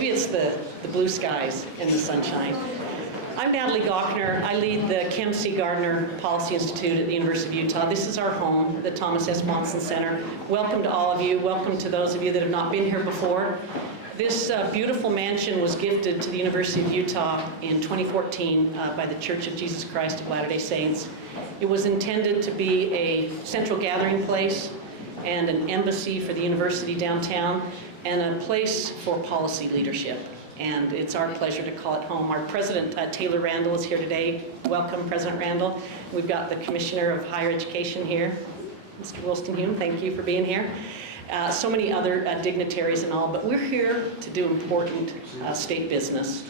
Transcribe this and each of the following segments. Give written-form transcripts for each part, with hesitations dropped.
maybe it's the blue skies and the sunshine. I'm Natalie Gochner. I lead the Kim C. Gardner Policy Institute at the University of Utah. This is our home, the Thomas S. Monson Center. Welcome to all of you. Welcome to those of you that have not been here before. This beautiful mansion was gifted to the University of Utah in 2014 by the Church of Jesus Christ of Latter-day Saints. It was intended to be a central gathering place and an embassy for the university downtown and a place for policy leadership. And it's our pleasure to call it home. Our president, Taylor Randall, is here today. Welcome, President Randall. We've got the Commissioner of Higher Education here, Mr. Wilston-Hume. Thank you for being here. So many other dignitaries and all, but we're here to do important state business.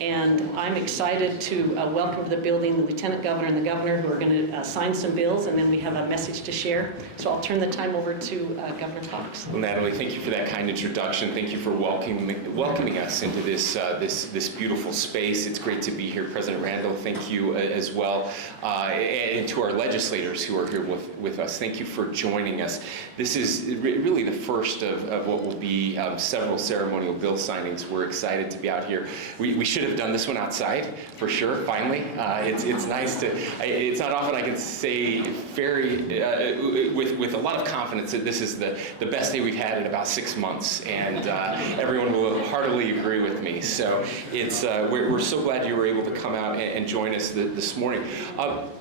And I'm excited to welcome to the building the Lieutenant Governor and the Governor, who are going to sign some bills, and then we have a message to share. So I'll turn the time over to Governor Cox. Well, Natalie, thank you for that kind introduction. Thank you for welcoming us into this beautiful space. It's great to be here. President Randall, thank you as well. And to our legislators who are here with us, thank you for joining us. This is really the first of what will be several ceremonial bill signings. We're excited to be out here. We should have done this one outside for sure. Finally, it's nice to. It's not often I can say with a lot of confidence that this is the best day we've had in about 6 months, and everyone will heartily agree with me. So it's we're so glad you were able to come out and join us this morning.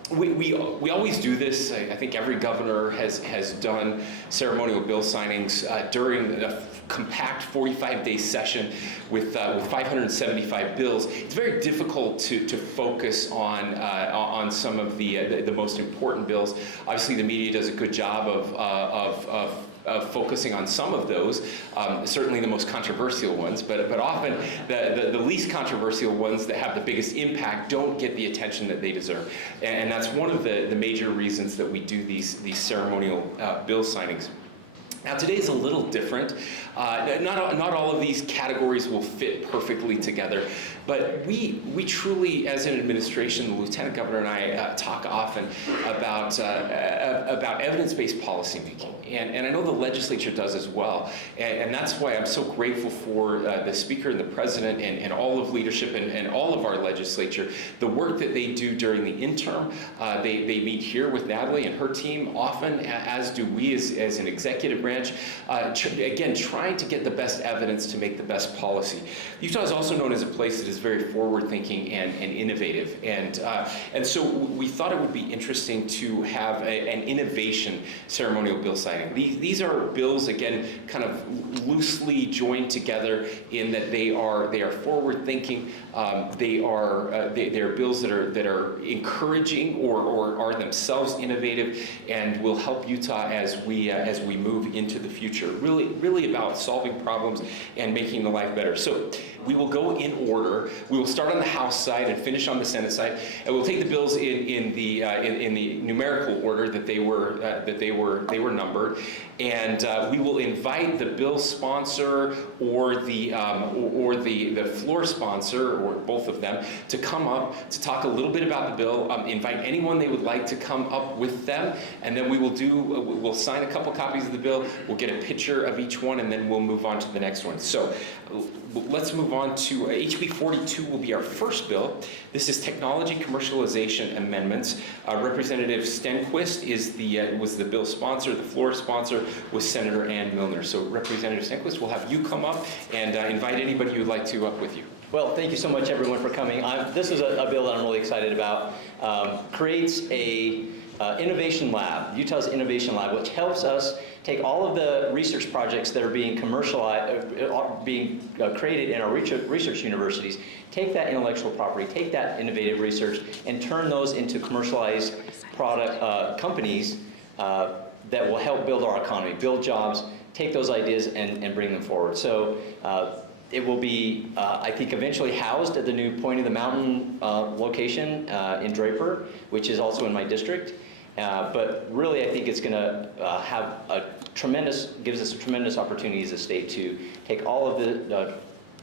We always do this. I think every governor has done ceremonial bill signings during a compact 45-day session with 575 bills. It's very difficult to focus on some of the most important bills. Obviously, the media does a good job of focusing on some of those, certainly the most controversial ones, but often the least controversial ones that have the biggest impact don't get the attention that they deserve. And that's one of the major reasons that we do these ceremonial bill signings. Now today is a little different. Not all of these categories will fit perfectly together, but we truly, as an administration, the Lieutenant Governor and I talk often about evidence-based policymaking, and I know the legislature does as well, and that's why I'm so grateful for the Speaker and the President and all of leadership and all of our legislature, the work that they do during the interim. They meet here with Natalie and her team often, as do we as an executive branch, again, trying to get the best evidence to make the best policy. Utah is also known as a place that is very forward-thinking and innovative, and so we thought it would be interesting to have an innovation ceremonial bill signing. These are bills, again, kind of loosely joined together in that they are forward-thinking. They are bills that are encouraging or are themselves innovative and will help Utah as we move into the future. Really about solving problems and making the life better. So we will go in order. We will start on the House side and finish on the Senate side, and we'll take the bills in the numerical order that they were numbered. And we will invite the bill sponsor or the floor sponsor, or both of them, to come up to talk a little bit about the bill. Invite anyone they would like to come up with them, and then we'll sign a couple copies of the bill. We'll get a picture of each one, and then we'll move on to the next one. So let's move on to HB 42 will be our first bill. This is technology commercialization amendments. Representative Stenquist was the bill sponsor. The floor sponsor was Senator Ann Milner. So Representative Stenquist, we'll have you come up and invite anybody you'd like to up with you. Well, thank you so much, everyone, for coming. This is a bill that I'm really excited about. Creates a innovation lab, Utah's innovation lab, which helps us take all of the research projects that are being created in our research universities, take that intellectual property, take that innovative research, and turn those into commercialized product companies that will help build our economy, build jobs, take those ideas and bring them forward. So it will be, I think, eventually housed at the new Point of the Mountain location in Draper, which is also in my district. But really, I think it's going to gives us a tremendous opportunity as a state to take all of the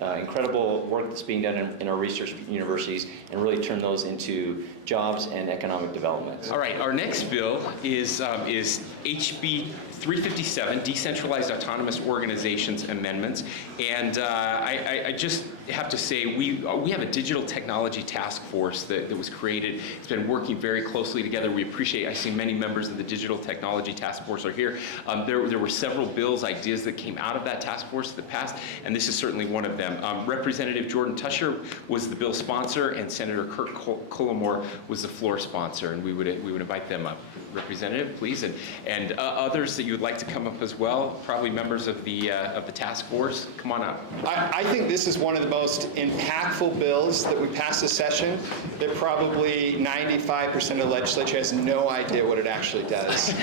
incredible work that's being done in our research universities and really turn those into jobs and economic development. All right, our next bill is HB 357, Decentralized Autonomous Organizations Amendments. And I just have to say, we have a digital technology task force that was created. It's been working very closely together. We appreciate, I see many members of the digital technology task force are here. There were several bills, ideas that came out of that task force that passed, and this is certainly one of them. Representative Jordan Tusher was the bill sponsor, and Senator Kirk Cullimore was the floor sponsor, and we would invite them up. Representative, please, and others that you would like to come up as well, probably members of the task force, come on up. I think this is one of the most impactful bills that we passed this session that probably 95% of the legislature has no idea what it actually does.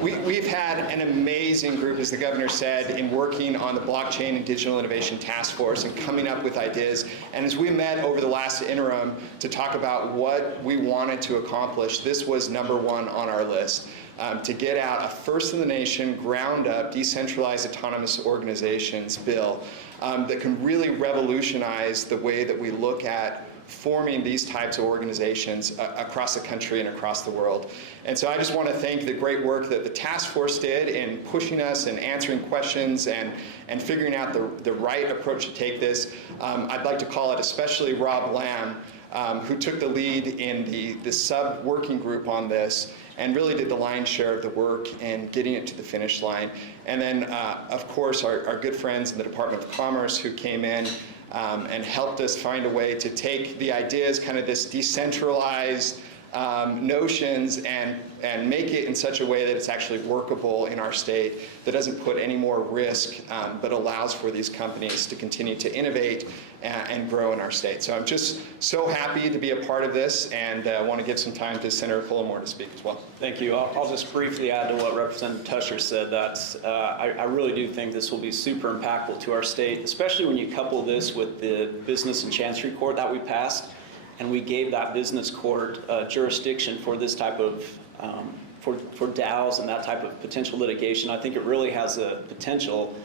We've had an amazing group, as the governor said, in working on the Blockchain and Digital Innovation Task Force and coming up with ideas. And as we met over the last interim to talk about what we wanted to accomplish, this was number one on our list. To get out a first-in-the-nation, ground-up, decentralized autonomous organizations bill that can really revolutionize the way that we look at forming these types of organizations across the country and across the world. And so I just want to thank the great work that the task force did in pushing us and answering questions and figuring out the right approach to take this. I'd like to call it especially Rob Lamb, who took the lead in the sub-working group on this and really did the lion's share of the work in getting it to the finish line. And then, of course, our good friends in the Department of Commerce who came in and helped us find a way to take the ideas, kind of this decentralized notions, and make it in such a way that it's actually workable in our state, that doesn't put any more risk, but allows for these companies to continue to innovate and grow in our state. So I'm just so happy to be a part of this, and want to give some time to Senator Cullimore to speak as well. Thank you. I'll just briefly add to what Representative Tusher said. That I really do think this will be super impactful to our state, especially when you couple this with the Business and Chancery Court that we passed, and we gave that business court jurisdiction for this type of for DAOs and that type of potential litigation. I think it really has a potential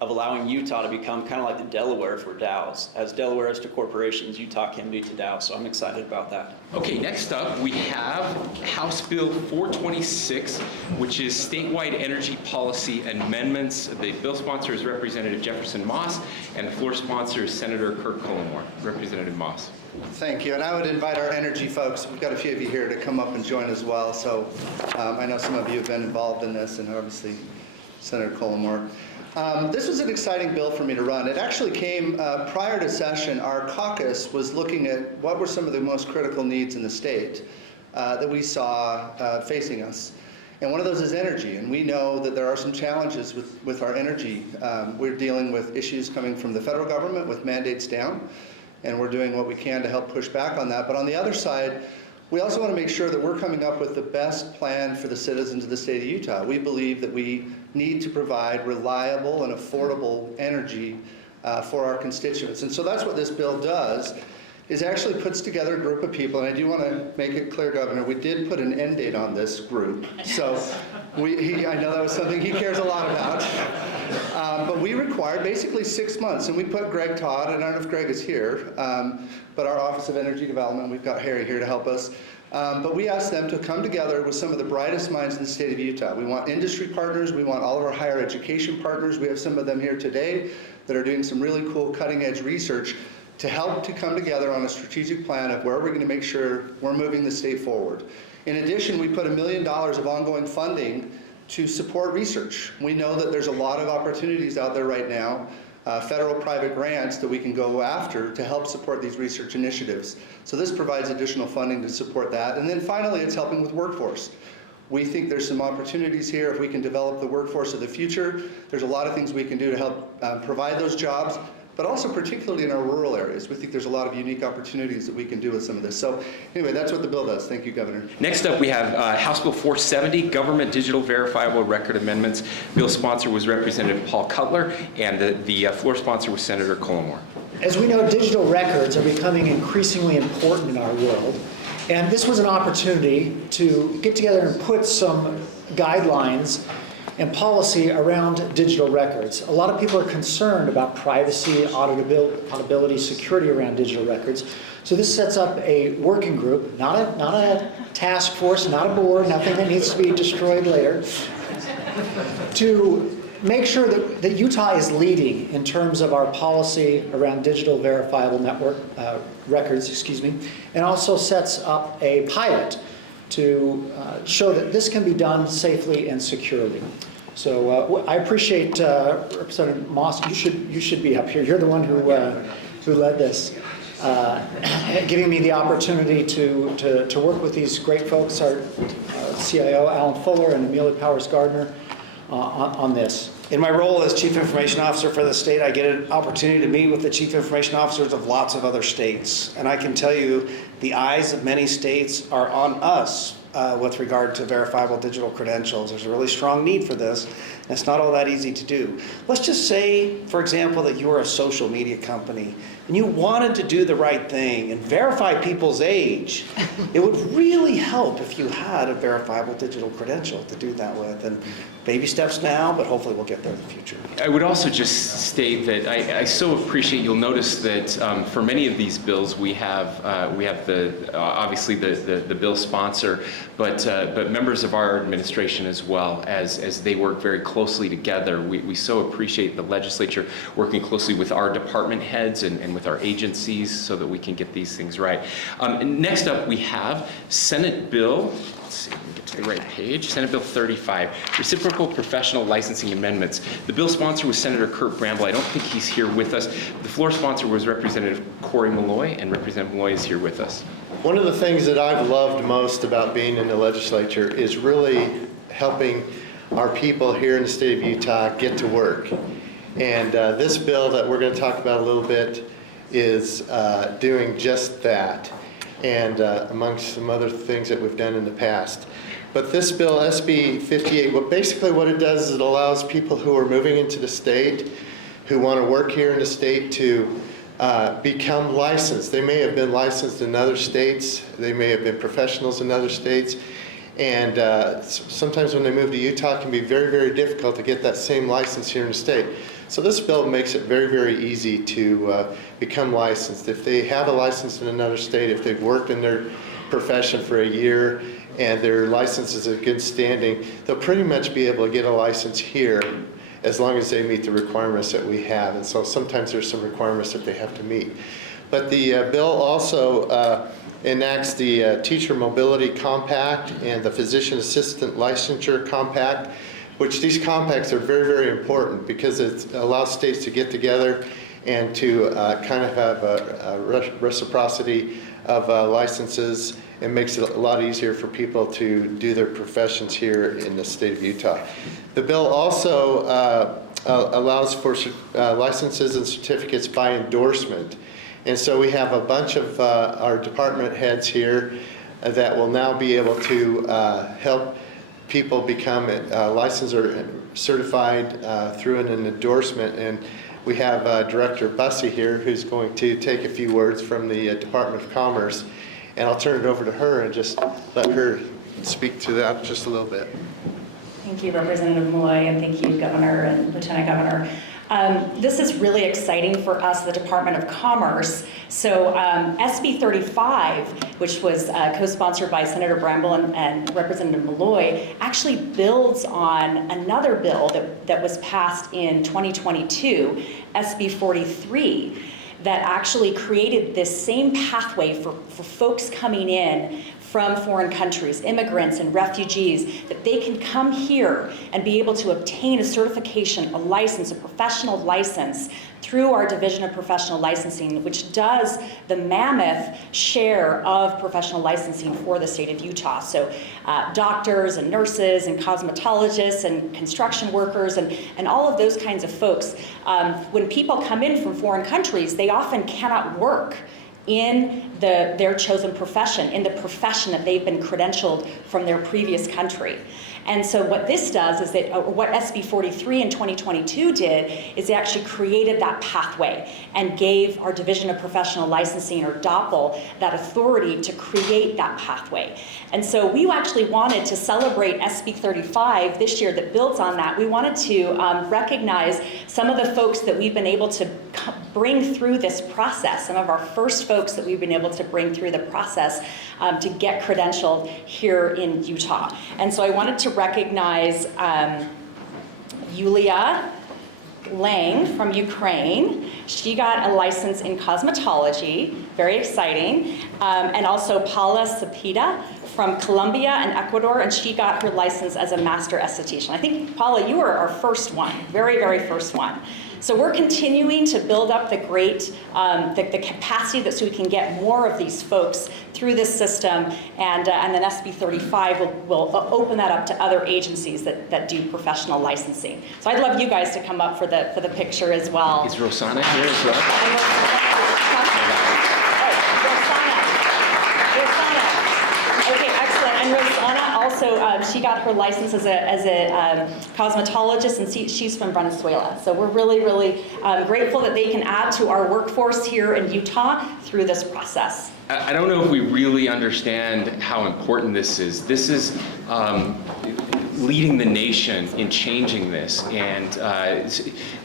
of allowing Utah to become kind of like the Delaware for DAOs. As Delaware is to corporations, Utah can be to DAOs, so I'm excited about that. Okay, next up we have House Bill 426, which is statewide energy policy amendments. The bill sponsor is Representative Jefferson Moss, and the floor sponsor is Senator Kirk Cullimore. Representative Moss. Thank you, and I would invite our energy folks, we've got a few of you here, to come up and join as well. So I know some of you have been involved in this, and obviously Senator Cullimore. This was an exciting bill for me to run. It actually came prior to session. Our caucus was looking at what were some of the most critical needs in the state that we saw facing us. And one of those is energy, and we know that there are some challenges with our energy. We're dealing with issues coming from the federal government with mandates down, and we're doing what we can to help push back on that. But on the other side, we also want to make sure that we're coming up with the best plan for the citizens of the state of Utah. We believe that we need to provide reliable and affordable energy for our constituents. And so that's what this bill does, is actually puts together a group of people. And I do want to make it clear, Governor, we did put an end date on this group. So I know that was something he cares a lot about. But we required basically 6 months, and we put Greg Todd, and I don't know if Greg is here, but our Office of Energy Development, we've got Harry here to help us. But we asked them to come together with some of the brightest minds in the state of Utah. We want industry partners, we want all of our higher education partners. We have some of them here today that are doing some really cool cutting edge research to help to come together on a strategic plan of where we're going to make sure we're moving the state forward. In addition, we put $1 million of ongoing funding to support research. We know that there's a lot of opportunities out there right now, federal private grants that we can go after to help support these research initiatives. So this provides additional funding to support that. And then finally, it's helping with workforce. We think there's some opportunities here if we can develop the workforce of the future. There's a lot of things we can do to help provide those jobs, but also particularly in our rural areas. We think there's a lot of unique opportunities that we can do with some of this. So anyway, that's what the bill does. Thank you, Governor. Next up, we have House Bill 470, Government Digital Verifiable Record Amendments. Bill sponsor was Representative Paul Cutler, and the floor sponsor was Senator Cullimore. As we know, digital records are becoming increasingly important in our world, And this was an opportunity to get together and put some guidelines and policy around digital records. A lot of people are concerned about privacy, auditability, security around digital records. So this sets up a working group, not a task force, not a board, nothing that needs to be destroyed later, to make sure that Utah is leading in terms of our policy around digital verifiable network records, and also sets up a pilot to show that this can be done safely and securely. So I appreciate Representative Moss. You should be up here. You're the one who led this, giving me the opportunity to work with these great folks, our CIO Alan Fuller and Amelia Powers Gardner, on this. In my role as Chief Information Officer for the state, I get an opportunity to meet with the Chief Information Officers of lots of other states. And I can tell you, the eyes of many states are on us with regard to verifiable digital credentials. There's a really strong need for this, and it's not all that easy to do. Let's just say, for example, that you are a social media company and you wanted to do the right thing and verify people's age. It would really help if you had a verifiable digital credential to do that with. And baby steps now, but hopefully we'll get there in the future. I would also just state that I so appreciate, you'll notice that for many of these bills we have the obviously the bill sponsor, but members of our administration as well, as they work very closely together. We so appreciate the legislature working closely with our department heads and with our agencies so that we can get these things right. Next up we have Senate Bill, let's see if we can get to the right page, Senate Bill 35, Reciprocal Professional Licensing Amendments. The bill sponsor was Senator Kurt Bramble. I don't think he's here with us. The floor sponsor was Representative Corey Malloy, and Representative Malloy is here with us. One of the things that I've loved most about being in the legislature is really helping our people here in the state of Utah get to work. And this bill that we're going to talk about a little bit is doing just that, and amongst some other things that we've done in the past. But this bill, SB 58, basically what it does is it allows people who are moving into the state, who want to work here in the state, to become licensed. They may have been licensed in other states. They may have been professionals in other states. And sometimes when they move to Utah, it can be very, very difficult to get that same license here in the state. So this bill makes it very, very easy to become licensed. If they have a license in another state, if they've worked in their profession for a year and their license is in good standing, they'll pretty much be able to get a license here as long as they meet the requirements that we have. And so sometimes there's some requirements that they have to meet. But the bill also enacts the Teacher Mobility Compact and the Physician Assistant Licensure Compact, which these compacts are very, very important because it allows states to get together and to kind of have a reciprocity of licenses, and makes it a lot easier for people to do their professions here in the state of Utah. The bill also allows for licenses and certificates by endorsement. And so we have a bunch of our department heads here that will now be able to help people become licensed or certified through an endorsement. And we have Director Bussey here who's going to take a few words from the Department of Commerce. And I'll turn it over to her and just let her speak to that just a little bit. Thank you, Representative Malloy, and thank you, Governor and Lieutenant Governor. This is really exciting for us, the Department of Commerce. So SB 35, which was co-sponsored by Senator Bramble and Representative Malloy, actually builds on another bill that was passed in 2022, SB 43, that actually created this same pathway for folks coming in from foreign countries, immigrants and refugees, that they can come here and be able to obtain a certification, a license, a professional license through our Division of Professional Licensing, which does the mammoth share of professional licensing for the state of Utah. So doctors and nurses and cosmetologists and construction workers and all of those kinds of folks. When people come in from foreign countries, they often cannot work in their chosen profession, in the profession that they've been credentialed from their previous country. And so what this does is that, what SB 43 in 2022 did, is it actually created that pathway and gave our Division of Professional Licensing, or DOPL, that authority to create that pathway. And so we actually wanted to celebrate SB 35 this year that builds on that. We wanted to recognize some of the folks that we've been able to bring through this process, some of our first folks that we've been able to bring through the process to get credentialed here in Utah. And so I wanted to recognize Yulia Lang from Ukraine. She got a license in cosmetology, very exciting. And also Paula Cepeda from Colombia and Ecuador, and she got her license as a master esthetician. I think, Paula, you were our first one, very, very first one. So we're continuing to build up the great, the capacity so we can get more of these folks through this system, and then SB 35 will open that up to other agencies that do professional licensing. So I'd love you guys to come up for the picture as well. Is Rosanna here as well? And Rosanna also, she got her license as a cosmetologist, and she's from Venezuela. So we're really, really grateful that they can add to our workforce here in Utah through this process. I don't know if we really understand how important this is. This is leading the nation in changing this. And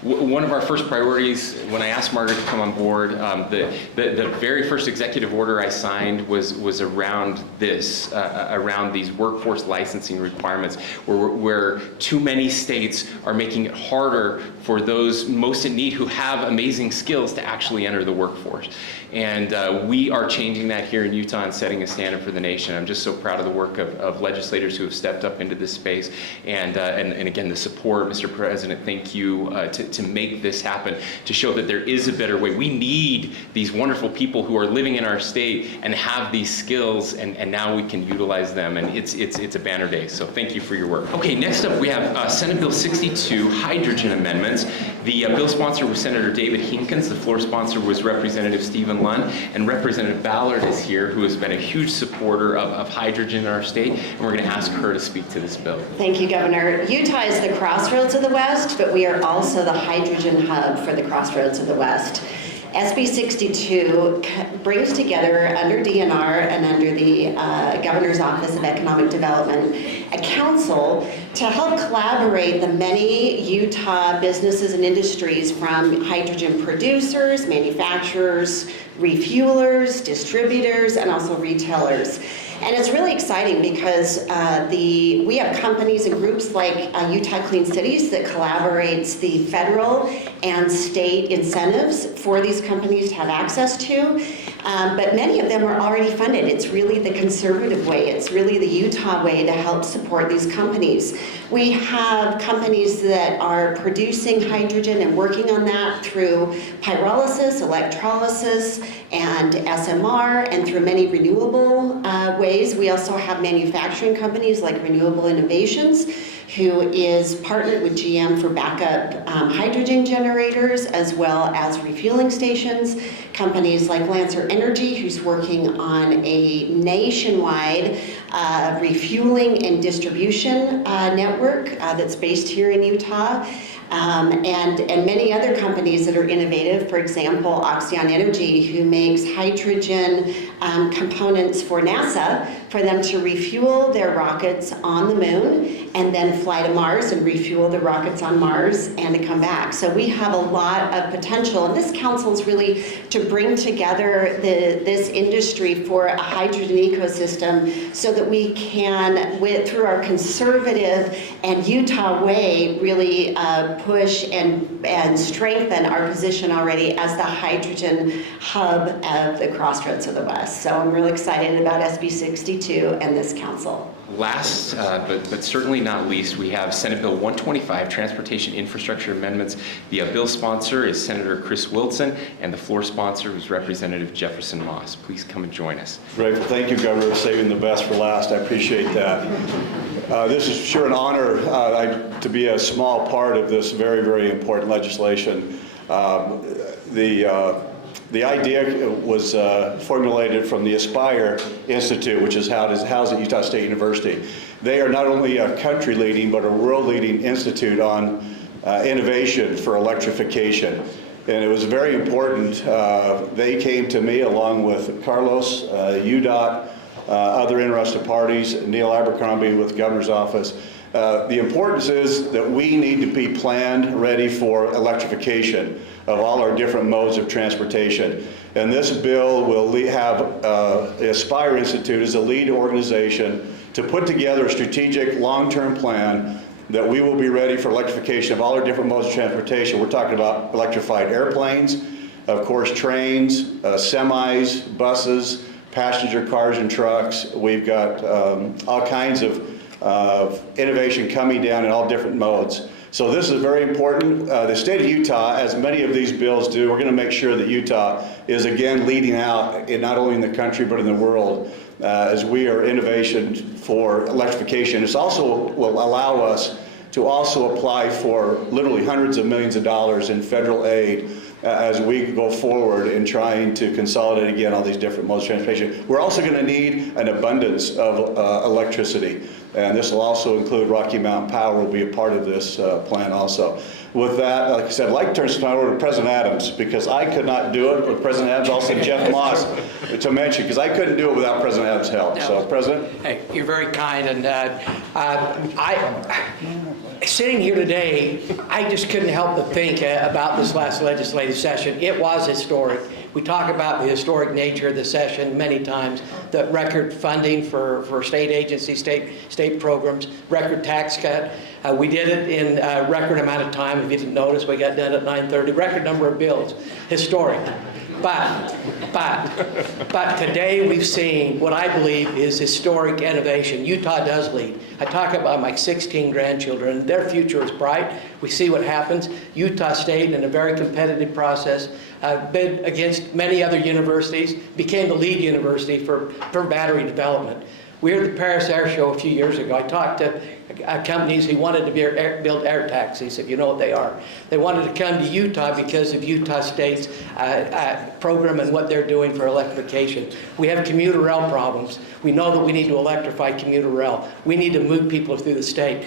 one of our first priorities when I asked Margaret to come on board, the very first executive order I signed was around this, around these workforce licensing requirements, where too many states are making it harder for those most in need who have amazing skills to actually enter the workforce. And we are changing that here in Utah and setting a standard for the nation. I'm just so proud of the work of legislators who have stepped up into this space. And again, the support, Mr. President, thank you to make this happen, to show that there is a better way. We need these wonderful people who are living in our state and have these skills, and now we can utilize them. And it's a banner day, so thank you for your work. Okay, next up we have Senate Bill 62, hydrogen amendments. The bill sponsor was Senator David Hinkins. The floor sponsor was Representative Stephen Lund, and Representative Ballard is here, who has been a huge supporter of hydrogen in our state, and we're going to ask her to speak to this bill. Thank you, Governor. Utah is the crossroads of the West, but we are also the hydrogen hub for the crossroads of the West. SB 62 brings together, under DNR and under the Governor's Office of Economic Development, a council to help collaborate the many Utah businesses and industries, from hydrogen producers, manufacturers, refuelers, distributors, and also retailers. And it's really exciting because we have companies and groups like Utah Clean Cities that collaborates the federal and state incentives for these companies to have access to. But many of them are already funded. It's really the conservative way. It's really the Utah way to help support these companies. We have companies that are producing hydrogen and working on that through pyrolysis, electrolysis, and SMR, and through many renewable ways. We also have manufacturing companies like Renewable Innovations, who is partnered with GM for backup hydrogen generators, as well as refueling stations. Companies like Lancer Energy, who's working on a nationwide refueling and distribution network that's based here in Utah. And many other companies that are innovative. For example, Oxyon Energy, who makes hydrogen components for NASA, for them to refuel their rockets on the moon and then fly to Mars and refuel the rockets on Mars and to come back. So we have a lot of potential, and this council is really to bring together this industry for a hydrogen ecosystem, so that we can, through our conservative and Utah way, really push and strengthen our position already as the hydrogen hub of the crossroads of the West. So I'm really excited about SB 62 and this council. Last, but certainly not least, we have Senate Bill 125, Transportation Infrastructure Amendments. The bill sponsor is Senator Chris Wilson, and the floor sponsor is Representative Jefferson Moss. Please come and join us. Great. Well, thank you, Governor, for saving the best for last. I appreciate that. This is sure an honor to be a small part of this very, very important legislation. The idea was formulated from the Aspire Institute, which is housed at Utah State University. They are not only a country-leading, but a world-leading institute on innovation for electrification. And it was very important. They came to me along with Carlos, UDOT, other interested parties, Neil Abercrombie with the governor's office. The importance is that we need to be planned, ready for electrification of all our different modes of transportation. And this bill will have the Aspire Institute as a lead organization to put together a strategic long-term plan that we will be ready for electrification of all our different modes of transportation. We're talking about electrified airplanes, of course trains, semis, buses, passenger cars and trucks. We've got all kinds of innovation coming down in all different modes. So this is very important. The state of Utah, as many of these bills do, we're going to make sure that Utah is again leading out, not only in the country but in the world, as we are innovation for electrification. This also will allow us to also apply for literally hundreds of millions of dollars in federal aid as we go forward in trying to consolidate again all these different modes of transportation. We're also going to need an abundance of electricity, and this will also include Rocky Mountain Power will be a part of this plan also. With that, like I said, I'd like to turn some time over to President Adams, because I could not do it with President Adams, also Jeff Moss to mention, because I couldn't do it without President Adams' help. So, President? Hey, you're very kind, and sitting here today, I just couldn't help but think about this last legislative session. It was historic. We talk about the historic nature of the session many times, the record funding for state agencies, state programs, record tax cut. We did it in a record amount of time. If you didn't notice, we got done at 9:30. Record number of bills, historic. But today we've seen what I believe is historic innovation. Utah does lead. I talk about my 16 grandchildren. Their future is bright. We see what happens. Utah State, in a very competitive process, bid against many other universities, became the lead university for battery development. We were at the Paris Air Show a few years ago. I talked to companies who wanted to build air taxis, if you know what they are. They wanted to come to Utah because of Utah State's program and what they're doing for electrification. We have commuter rail problems. We know that we need to electrify commuter rail. We need to move people through the state.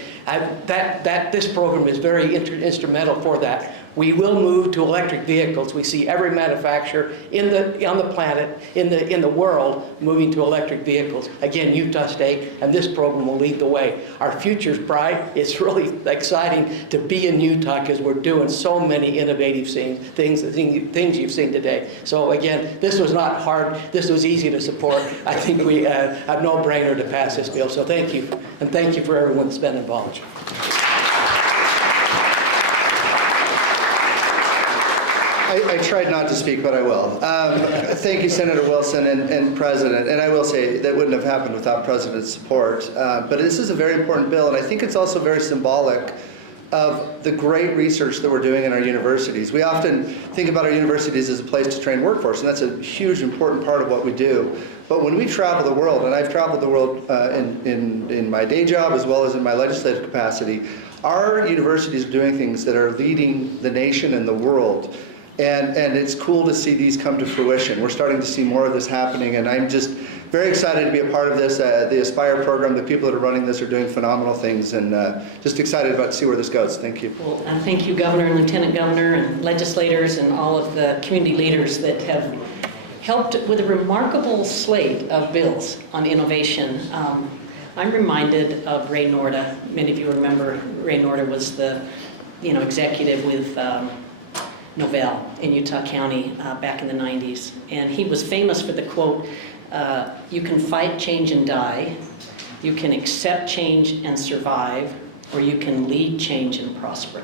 This program is very instrumental for that. We will move to electric vehicles. We see every manufacturer on the planet, in the world, moving to electric vehicles. Again, Utah State, and this program will lead the way. Our future's bright. It's really exciting to be in Utah because we're doing so many innovative things you've seen today. So again, this was not hard. This was easy to support. I think we a no-brainer to pass this bill. So thank you, and thank you for everyone that's been involved. I tried not to speak, but I will. Thank you, Senator Wilson and President. And I will say that wouldn't have happened without President's support. But this is a very important bill, and I think it's also very symbolic of the great research that we're doing in our universities. We often think about our universities as a place to train workforce, and that's a huge, important part of what we do. But when we travel the world, and I've traveled the world in my day job as well as in my legislative capacity, our universities are doing things that are leading the nation and the world. And it's cool to see these come to fruition. We're starting to see more of this happening, and I'm just very excited to be a part of this. The Aspire program, the people that are running this are doing phenomenal things, and just excited about to see where this goes. Thank you. Well, thank you, Governor and Lieutenant Governor and legislators and all of the community leaders that have helped with a remarkable slate of bills on innovation. I'm reminded of Ray Norda. Many of you remember Ray Norda was the executive with Novell in Utah County back in the 90s. And he was famous for the quote, you can fight change and die, you can accept change and survive, or you can lead change and prosper.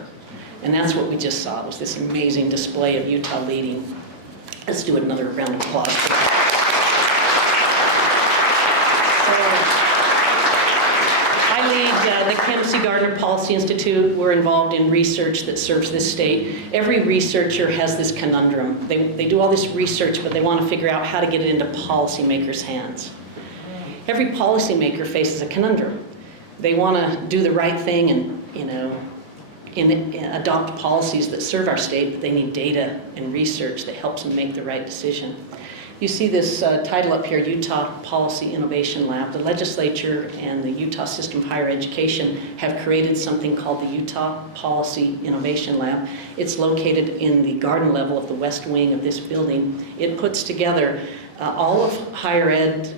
And that's what we just saw, was this amazing display of Utah leading. Let's do another round of applause. I lead the Kempsey Gardner Policy Institute. We're involved in research that serves this state. Every researcher has this conundrum. They do all this research, but they want to figure out how to get it into policymakers' hands. Every policymaker faces a conundrum. They want to do the right thing and, adopt policies that serve our state, but they need data and research that helps them make the right decision. You see this title up here, Utah Policy Innovation Lab. The legislature and the Utah System of Higher Education have created something called the Utah Policy Innovation Lab. It's located in the garden level of the west wing of this building. It puts together all of higher ed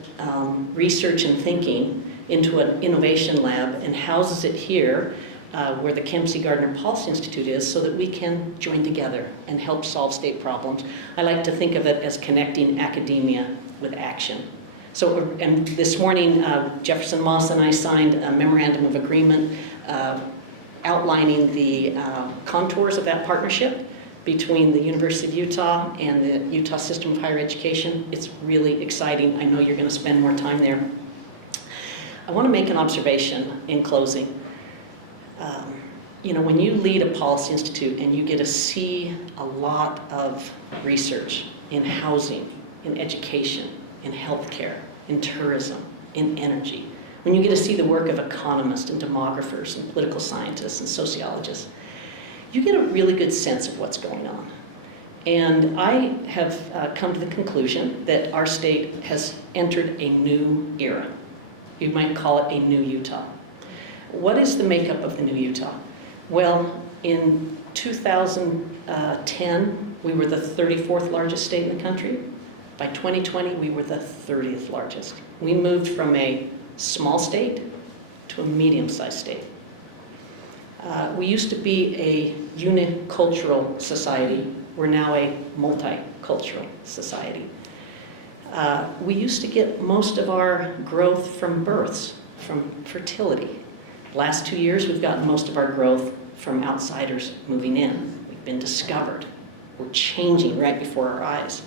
research and thinking into an innovation lab and houses it here where the Kempsey Gardner Policy Institute is, so that we can join together and help solve state problems. I like to think of it as connecting academia with action. So, and this morning, Jefferson Moss and I signed a memorandum of agreement outlining the contours of that partnership between the University of Utah and the Utah System of Higher Education. It's really exciting. I know you're going to spend more time there. I want to make an observation in closing. You know, when you lead a policy institute and you get to see a lot of research in housing, in education, in healthcare, in tourism, in energy, when you get to see the work of economists and demographers and political scientists and sociologists, you get a really good sense of what's going on. And I have come to the conclusion that our state has entered a new era. You might call it a new Utah. What is the makeup of the new Utah? Well, in 2010, we were the 34th largest state in the country. By 2020, we were the 30th largest. We moved from a small state to a medium-sized state. We used to be a unicultural society. We're now a multicultural society. We used to get most of our growth from births, from fertility. Last 2 years, we've gotten most of our growth from outsiders moving in. We've been discovered. We're changing right before our eyes.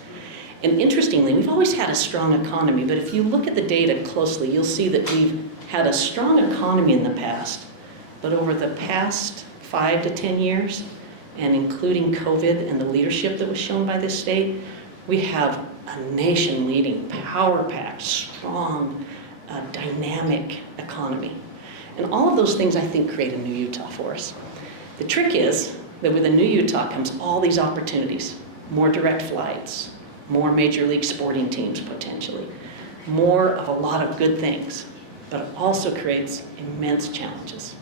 And interestingly, we've always had a strong economy, but if you look at the data closely, you'll see that we've had a strong economy in the past, but over the past 5 to 10 years, and including COVID and the leadership that was shown by this state, we have a nation-leading, power-packed, strong, dynamic economy. And all of those things, I think, create a new Utah for us. The trick is that with a new Utah comes all these opportunities, more direct flights, more major league sporting teams potentially, more of a lot of good things, but it also creates immense challenges.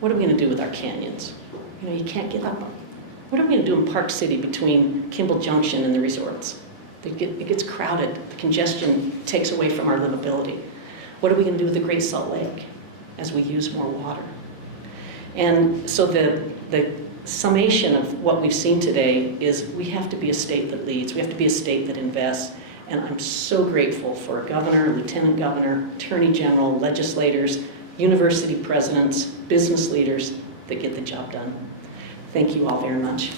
What are we going to do with our canyons? You know, you can't get up them. What are we going to do in Park City between Kimball Junction and the resorts? It gets crowded. The congestion takes away from our livability. What are we going to do with the Great Salt Lake as we use more water? And so the summation of what we've seen today is we have to be a state that leads. We have to be a state that invests. And I'm so grateful for a governor, lieutenant governor, attorney general, legislators, university presidents, business leaders that get the job done. Thank you all very much.